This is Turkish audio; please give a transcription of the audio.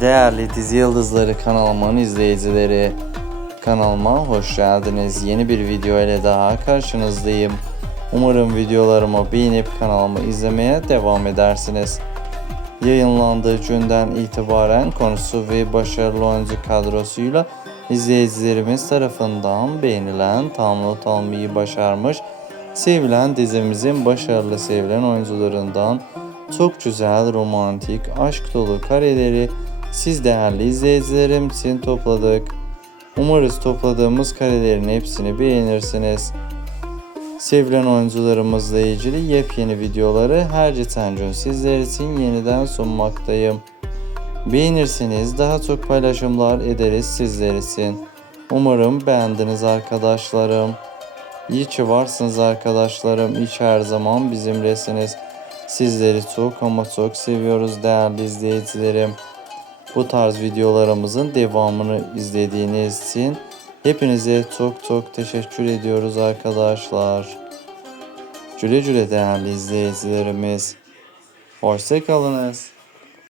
Değerli Dizi Yıldızları kanalımın izleyicileri, kanalıma hoş geldiniz. Yeni bir video ile daha karşınızdayım. Umarım videolarımı beğenip kanalımı izlemeye devam edersiniz. Yayınlandığı günden itibaren konusu ve başarılı oyuncu kadrosuyla izleyicilerimiz tarafından beğenilen, tamamlanıp almayı başarmış, sevilen dizimizin başarılı sevilen oyuncularından çok güzel, romantik, aşk dolu kareleri siz değerli izleyicilerim için topladık. Umarız topladığımız karelerin hepsini beğenirsiniz. Sevilen oyuncularımızla ilgili yepyeni videoları her geçen sizler için yeniden sunmaktayım. Beğenirseniz daha çok paylaşımlar ederiz sizler için. Umarım beğendiniz arkadaşlarım. İyi ki varsınız arkadaşlarım. İyi ki her zaman bizimlesiniz. Sizleri çok ama çok seviyoruz değerli izleyicilerim. Bu tarz videolarımızın devamını izlediğiniz için hepinize çok çok teşekkür ediyoruz arkadaşlar. Güle güle değerli izleyicilerimiz. Hoşçakalınız.